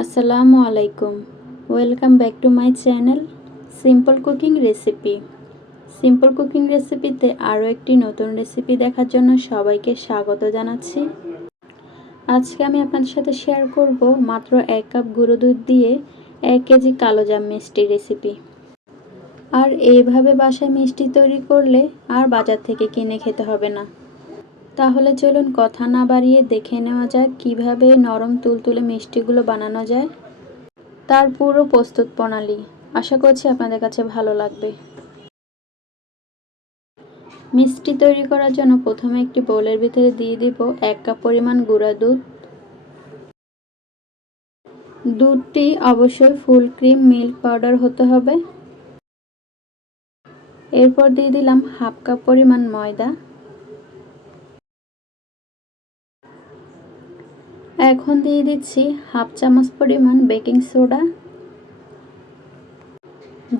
আসসালামু আলাইকুম। Welcome back to my channel simple cooking recipe. Simple cooking রেসিপিতে আরও একটি নতুন রেসিপি দেখার জন্য সবাইকে স্বাগত জানাচ্ছি। আজকে আমি আপনাদের সাথে শেয়ার করব মাত্র 1 কাপ গুঁড়ো দুধ দিয়ে 1 কেজি কালোজাম মিষ্টি রেসিপি। আর এইভাবে বাসায় মিষ্টি তৈরি করলে আর বাজার থেকে কিনে খেতে হবে না। তাহলে চলুন কথা না বাড়িয়ে দেখে নেওয়া যাক কিভাবে নরম তুলতুলে মিষ্টিগুলো বানানো যায়, তার পুরো প্রস্তুত প্রণালী। আশা করছি আপনাদের কাছে ভালো লাগবে। মিষ্টি তৈরি করার জন্য প্রথমে একটি বোলের ভিতরে দিয়ে দিব 1 কাপ পরিমাণ গুঁড়া দুধ। দুধটি অবশ্যই ফুল ক্রিম মিল্ক পাউডার হতে হবে। এরপর দিয়ে দিলাম হাফ কাপ পরিমাণ ময়দা। এখন দিয়ে দিচ্ছি হাফ চামচ পরিমাণ বেকিং সোডা,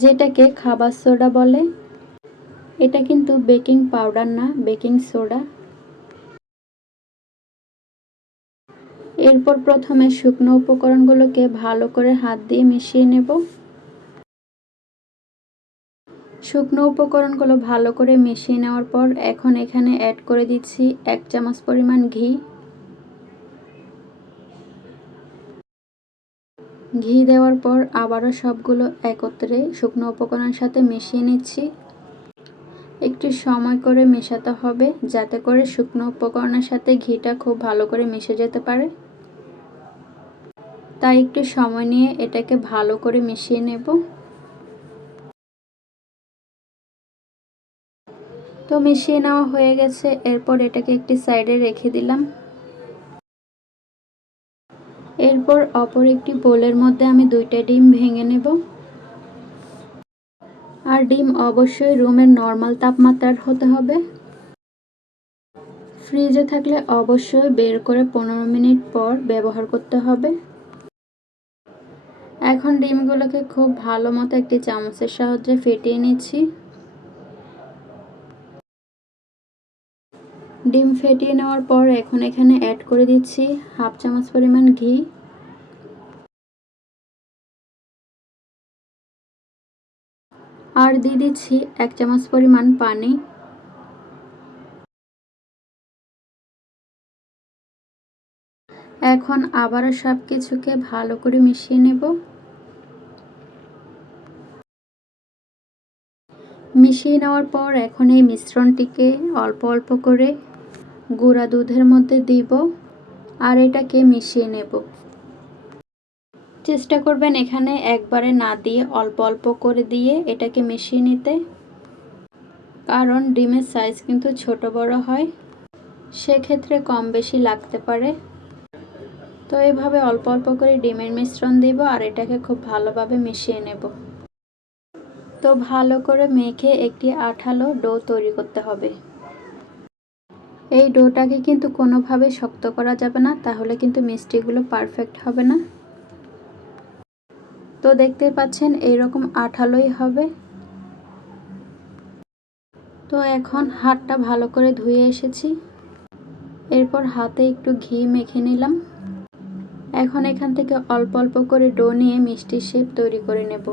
যেটাকে খাবার সোডা বলে। এটা কিন্তু বেকিং পাউডার না, বেকিং সোডা। এরপর প্রথমে শুকনো উপকরণগুলোকে ভালো করে হাত দিয়ে মিশিয়ে নেব। শুকনো উপকরণগুলো ভালো করে মিশিয়ে নেওয়ার পর এখন এখানে অ্যাড করে দিচ্ছি 1 চামচ পরিমাণ ঘি। ঘি দেওয়ার পর আবারও সবগুলো একত্রে শুকনো উপকরণের সাথে মিশিয়ে নিচ্ছি। একটু সময় করে মেশাতে হবে যাতে করে শুকনো উপকরণের সাথে ঘিটা খুব ভালো করে মিশে যেতে পারে। তাই একটু সময় নিয়ে এটাকে ভালো করে মিশিয়ে নেব। তো মিশিয়ে নেওয়া হয়ে গেছে। এরপর এটাকে একটি সাইডে রেখে দিলাম। এরপর অপর একটি বোলের মধ্যে আমি 2টা ডিম ভেঙে নেব। আর ডিম অবশ্যই রুমের নর্মাল তাপমাত্রার হতে হবে। ফ্রিজে থাকলে অবশ্যই বের করে 15 মিনিট পর ব্যবহার করতে হবে। এখন ডিমগুলোকে খুব ভালো মতো একটি চামচের সাহায্যে ফেটিয়ে নিচ্ছি। ডিম ফেটিয়ে নেওয়ার পর এখন এখানে অ্যাড করে দিচ্ছি হাফ চামচ পরিমাণ ঘি। আর দিয়ে দিচ্ছি 1 চামচ পরিমাণ পানি। এখন আবারও সব কিছুকে ভালো করে মিশিয়ে নেব। মিশিয়ে নেওয়ার পর এখন এই মিশ্রণটিকে অল্প অল্প করে গুঁড়া দুধের মধ্যে দিব আর এটাকে মিশিয়ে নেব। চেষ্টা করবেন এখানে একবারে না দিয়ে অল্প অল্প করে দিয়ে এটাকে মিশিয়ে নিতে, কারণ ডিমের সাইজ কিন্তু ছোট বড় হয়, সেক্ষেত্রে কম বেশি লাগতে পারে। তো এইভাবে অল্প অল্প করে ডিমের মিশ্রণ দিব আর এটাকে খুব ভালোভাবে মিশিয়ে নেব। তো ভালো করে মেখে একটি আঠালো ডো তৈরি করতে হবে। এই ডোটাকে কিন্তু কোনোভাবে শক্ত করা যাবে না, তাহলে কিন্তু মিষ্টিগুলো পারফেক্ট হবে না। তো দেখতে পাচ্ছেন এইরকম আঠালোই হবে। তো এখন হাতটা ভালো করে ধুয়ে এসেছি। এরপর হাতে একটু ঘি মেখে নিলাম। এখন এখান থেকে অল্প অল্প করে ডো নিয়ে মিষ্টির শেপ তৈরি করে নেব।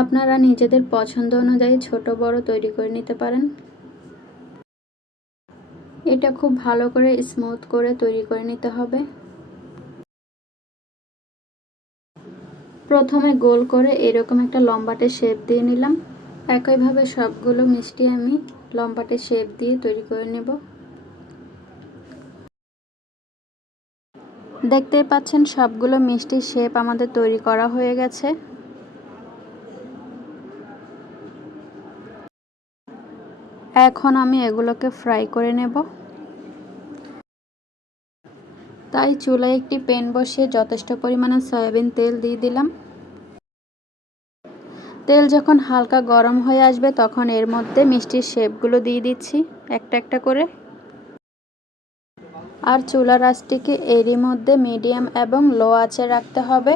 আপনারা নিজেদের পছন্দ অনুযায়ী ছোট বড় তৈরি করে নিতে পারেন। এটা খুব ভালো করে স্মুথ করে তৈরি করে নিতে হবে। প্রথমে গোল করে এরকম একটা লম্বাটে শেপ দিয়ে নিলাম। একইভাবে সবগুলো মিষ্টি আমি লম্বাটে শেপ দিয়ে তৈরি করে নেব। দেখতেই পাচ্ছেন সবগুলো মিষ্টির শেপ আমাদের তৈরি করা হয়ে গেছে। এখন আমি এগুলোকে ফ্রাই করে নেব। তাই চুলায় একটি প্যান বসিয়ে যথেষ্ট পরিমাণে সয়াবিন তেল দিয়ে দিলাম। তেল যখন হালকা গরম হয়ে আসবে তখন এর মধ্যে মিষ্টির শেপগুলো দিয়ে দিচ্ছি একটা একটা করে। আর চুলার আঁচটিকে এরই মধ্যে মিডিয়াম এবং লো আঁচে রাখতে হবে।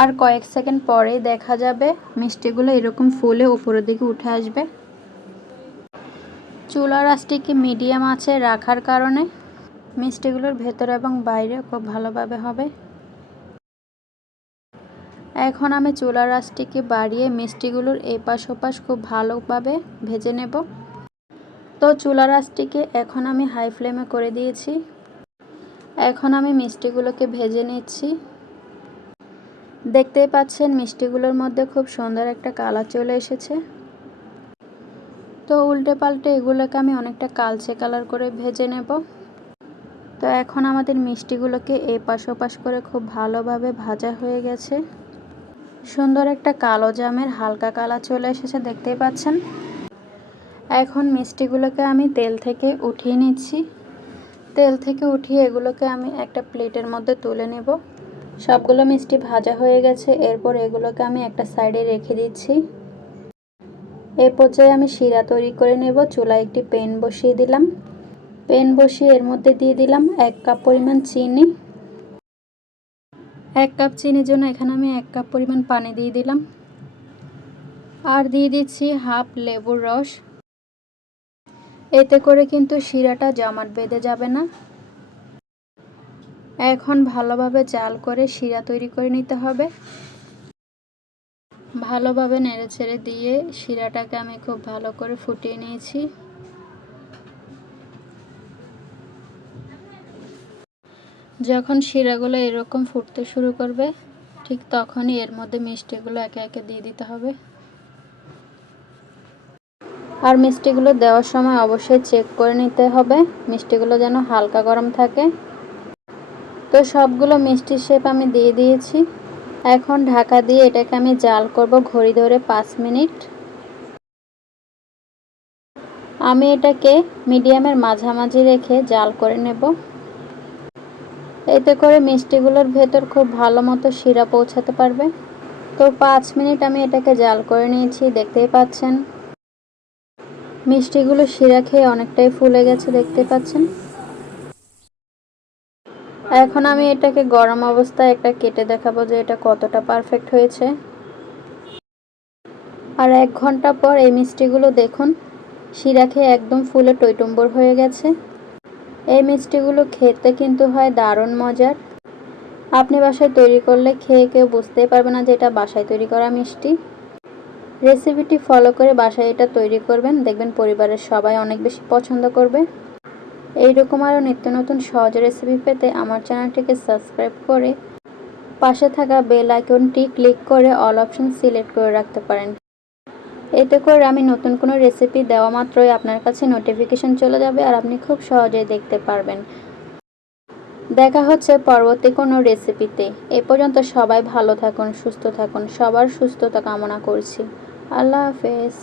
আর কয়েক সেকেন্ড পরেই দেখা যাবে মিষ্টিগুলো এরকম ফুলে উপরের দিকে উঠে আসবে। চুলার আঁচটিকে মিডিয়াম আঁচে রাখার কারণে মিষ্টিগুলোর ভেতর এবং বাইরে খুব ভালোভাবে হবে। এখন আমি চুলার আঁচটিকে বাড়িয়ে মিষ্টিগুলোর এপাশ ওপাশ খুব ভালোভাবে ভেজে নেব। তো চুলার আঁচটিকে এখন আমি হাই ফ্লেমে করে দিয়েছি। এখন আমি মিষ্টিগুলোকে ভেজে নিচ্ছি। দেখতেই পাচ্ছেন মিষ্টিগুলোর মধ্যে খুব সুন্দর একটা কালার চলে এসেছে। তো উল্টে পাল্টে এগুলোকে আমি অনেকটা কালচে কালার করে ভেজে নেব। তো এখন আমাদের মিষ্টিগুলোকে এপাশ ওপাশ করে খুব ভালোভাবে ভাজা হয়ে গেছে। সুন্দর একটা কালো জামের হালকা কালার চলে এসেছে, দেখতেই পাচ্ছেন। এখন মিষ্টিগুলোকে আমি তেল থেকে উঠিয়ে নিচ্ছি। তেল থেকে উঠিয়ে এগুলোকে আমি একটা প্লেটের মধ্যে তুলে নেব। সবগুলো মিষ্টি ভাজা হয়ে গেছে। এরপর এগুলোকে আমি একটা সাইডে রেখে দিচ্ছি। এই পর্যায়ে আমি শিরা তৈরি করে নেব। চুলায় একটি প্যান বসিয়ে দিলাম। প্যান বসিয়ে এর মধ্যে দিয়ে দিলাম 1 কাপ পরিমাণ চিনি। 1 কাপ চিনির জন্য এখানে আমি 1 কাপ পরিমাণ পানি দিয়ে দিলাম। আর দিয়ে দিচ্ছি হাফ লেবুর রস। এতে করে কিন্তু শিরাটা জমাট বেঁধে যাবে না। এখন ভালোভাবে জাল করে শিরা তৈরি করে নিতে হবে। ভালোভাবে নেড়েচেড়ে দিয়ে শিরাটাকে আমি খুব ভালো করে ফুটিয়ে নিয়েছি। যখন শিরাগুলো এরকম ফুটতে শুরু করবে, ঠিক তখনই এর মধ্যে মিষ্টিগুলো একে একে দিয়ে দিতে হবে। আর মিষ্টিগুলো দেওয়ার সময় অবশ্যই চেক করে নিতে হবে মিষ্টিগুলো যেন হালকা গরম থাকে। তো সবগুলো মিষ্টির শেপ আমি দিয়ে দিয়েছি। এখন ঢাকা দিয়ে এটাকে আমি জাল করব ঘড়ি ধরে 5 মিনিট। আমি এটাকে মিডিয়ামের মাঝামাঝি রেখে জাল করে নেব। এতে করে মিষ্টিগুলোর ভেতর খুব ভালো মতো শিরা পৌঁছাতে পারবে। তো 5 মিনিট আমি এটাকে জাল করে নিয়েছি, দেখতেই পাচ্ছেন। মিষ্টিগুলো শিরা খেয়ে অনেকটাই ফুলে গেছে, দেখতে পাচ্ছেন। এখন আমি এটাকে গরম অবস্থায় একটা কেটে দেখাবো যে এটা কতটা পারফেক্ট হয়েছে। আর 1 ঘন্টা পর এই মিষ্টিগুলো দেখুন শিরা খেয়ে একদম ফুলে টইটুম্বর হয়ে গেছে। এই মিষ্টিগুলো খেতে কিন্তু হয় দারুণ মজার। আপনি বাসায় তৈরি করলে খেয়ে কেউ বুঝতেই পারবে না যে এটা বাসায় তৈরি করা মিষ্টি। রেসিপিটি ফলো করে বাসায় এটা তৈরি করবেন, দেখবেন পরিবারের সবাই অনেক বেশি পছন্দ করবে। এইরকম আরও নিত্য নতুন সহজ রেসিপি পেতে আমার চ্যানেলটিকে সাবস্ক্রাইব করে পাশে থাকা বেল আইকনটি ক্লিক করে অল অপশন সিলেক্ট করে রাখতে পারেন। এতে করে আমি নতুন কোনো রেসিপি দেওয়া মাত্রই আপনার কাছে নোটিফিকেশন চলে যাবে আর আপনি খুব সহজেই দেখতে পারবেন। দেখা হচ্ছে পরবর্তী কোনো রেসিপিতে। এ পর্যন্ত সবাই ভালো থাকুন, সুস্থ থাকুন। সবার সুস্থতা কামনা করছি। আল্লাহ হাফেজ।